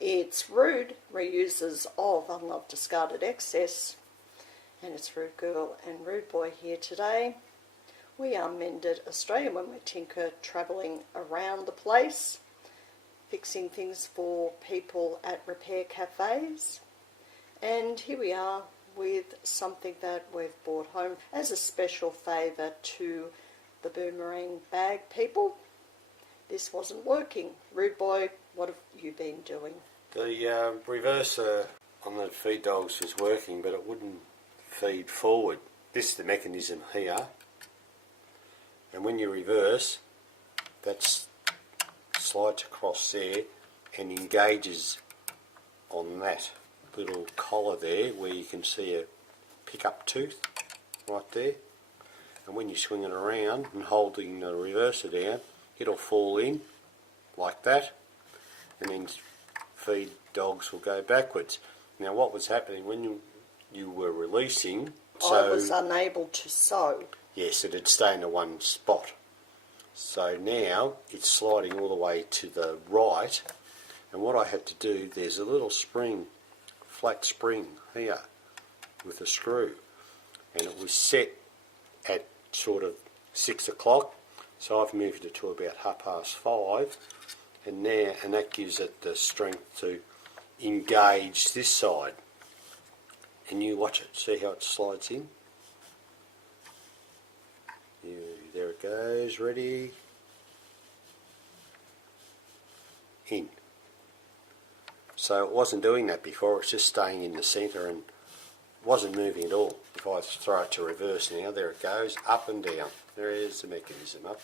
It's Rude, reusers of unloved discarded excess, and it's Rude Girl and Rude Boy here today. We are Mended Australia when we tinker, travelling around the place, fixing things for people at repair cafes. And here we are with something that we've brought home as a special favour to the boomerang bag people. This wasn't working. Rude Boy, what have you been doing? The reverser on the feed dogs was working, but it wouldn't feed forward. This is the mechanism here, and when you reverse, that slides across there and engages on that little collar there where you can see a pickup tooth right there. And when you swing it around and holding the reverser down, it'll fall in like that, and then feed dogs will go backwards. Now what was happening when you were releasing, I was unable to sew. Yes, it had stayed in one spot. So now it's sliding all the way to the right, and what I had to do, there's a little spring, flat spring here with a screw, and it was set at sort of 6 o'clock, so I've moved it to about 5:30, and that gives it the strength to engage this side. And you watch it, see how it slides in? There it goes, ready, in. So it wasn't doing that before, it's just staying in the centre and wasn't moving at all. If I throw it to reverse now, there it goes, up and down. There is the mechanism, up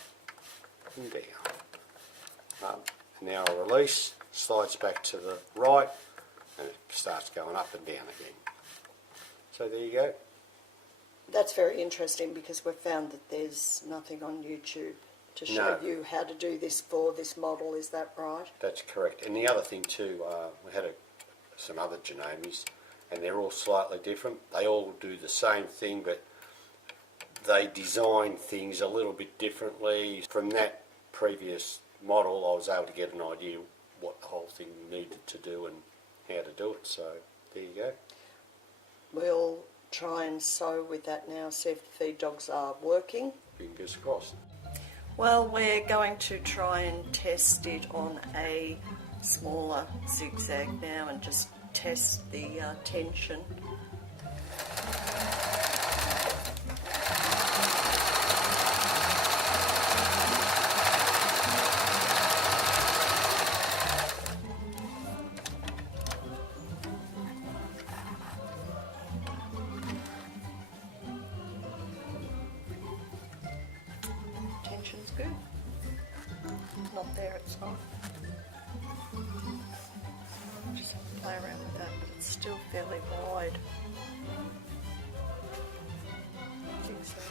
and down. Up. Now I release, slides back to the right, and it starts going up and down again. So there you go. That's very interesting because we've found that there's nothing on YouTube to show you how to do this for this model, is that right? That's correct. And the other thing too, we had some other Janomis, and they're all slightly different. They all do the same thing, but they design things a little bit differently. From that previous model, I was able to get an idea what the whole thing needed to do and how to do it. So there you go. We'll try and sew with that now, see if the feed dogs are working. Fingers crossed. Well, we're going to try and test it on a smaller zigzag now and just test the tension. Tension's good. Not there, it's not. Just have to play around with that, but it's still fairly wide. I think so.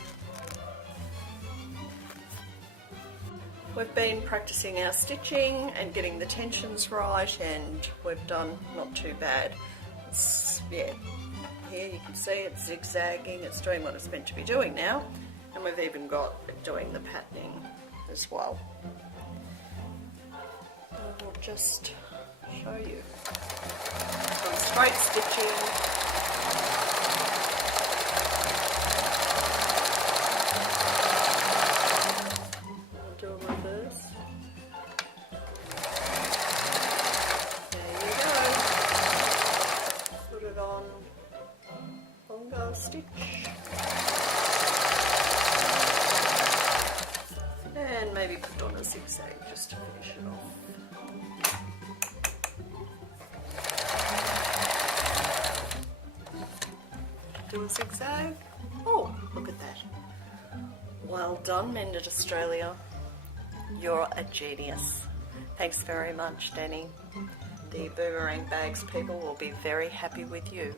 We've been practicing our stitching and getting the tensions right, and we've done not too bad. Here you can see it's zigzagging, it's doing what it's meant to be doing now, and we've even got it doing the patterning as well. I will just show you some straight stitching. I'll do a reverse. There you go. Put it on longer stitch. And maybe put on a zigzag just to finish it off. Do a zigzag. Oh, look at that. Well done, Mended Australia. You're a genius. Thanks very much, Danny. The boomerang bags people will be very happy with you.